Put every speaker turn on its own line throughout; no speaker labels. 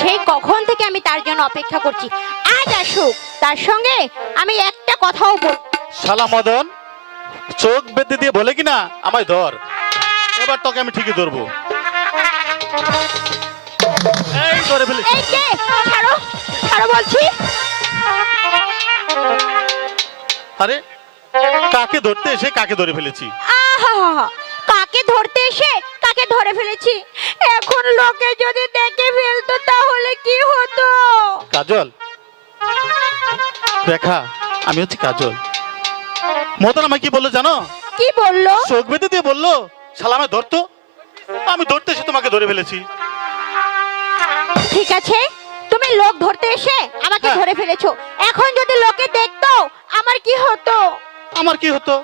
সেই কখন থেকে আমি তার জন্য অপেক্ষা করছি? আজ আসুক তার সঙ্গে আমি একটা কথাও বল
শালা মদন চোখ বেঁধে দিয়ে বলে কিনা? আমায় ধর। এবার তোকে আমি ঠিকই ধরবো। এই ধরে ফেলেছি।
এই যে ছাড়ো ছাড়ো বলছি।
আরে কাকে ধরতে এসে কাকে ধরে ফেলেছি?
আহা কাকে ধরতে এসে কাকে ধরে ফেলেছি? এখন লোকে যদি
রেখা আমি হচ্ছি কাজল। মদন আমায় কি বলল জানো?
কি বলল?
চোখ বেঁধে দিয়ে বলল শালা আমায় ধরতো আমি ধরতে এসে তোমাকে ধরে ফেলেছি।
ঠিক আছে তুমি লোক ধরতে এসে আমাকে
হ্যাঁ।
ধরে ফেলেছো। এখন যদি লোকে দেখতো আমার কি হতো?
আমার কি হতো?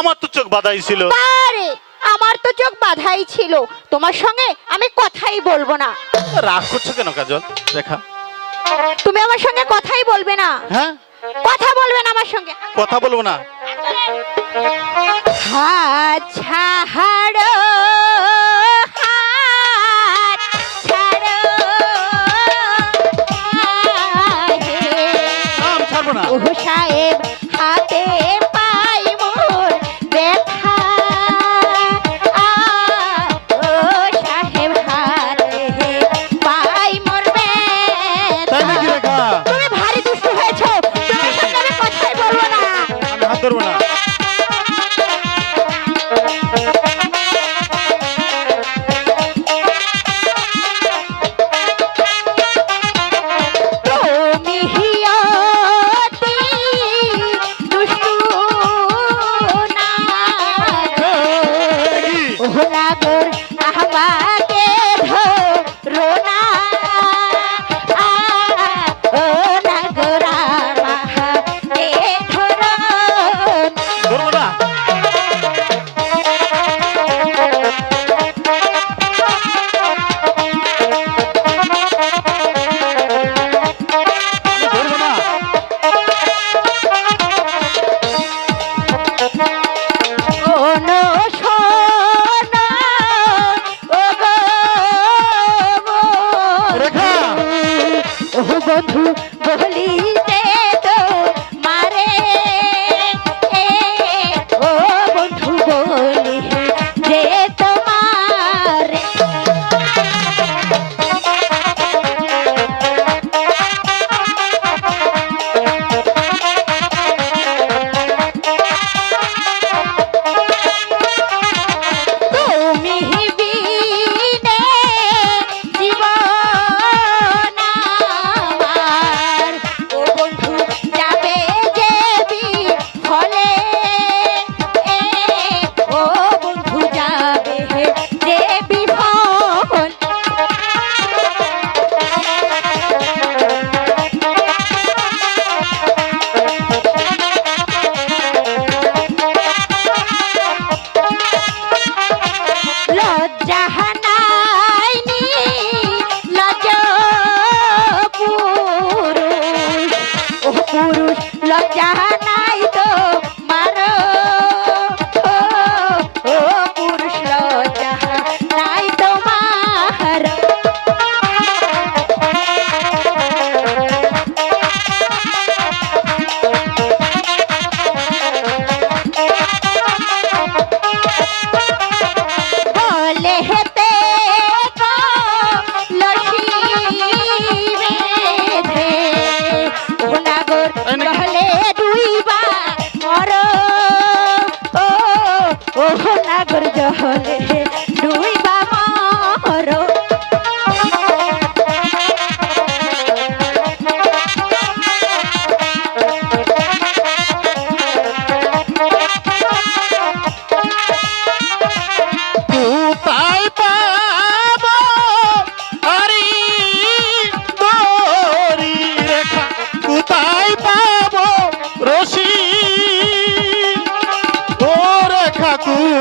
আমার তো চোখ বাধাই ছিল।
আরে আমার তো চোখ বাধাই ছিল। তোমার সঙ্গে আমি কথাই বলব না।
রাগ করছ কেন কাজল? রেখা
তুমি আমার সঙ্গে কথাই বলবে না।
হ্যাঁ?
কথা বলবে না আমার সঙ্গে।
কথা বলব না।
হাত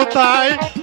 কোথায়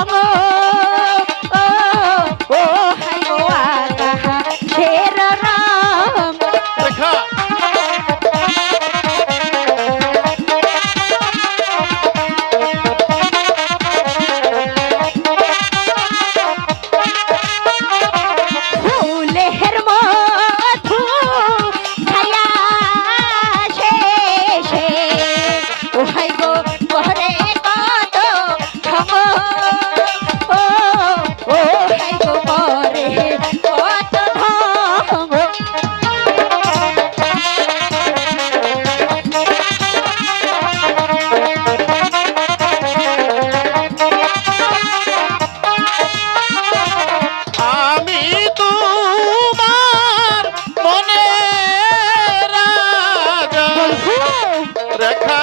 রঙ
রেখা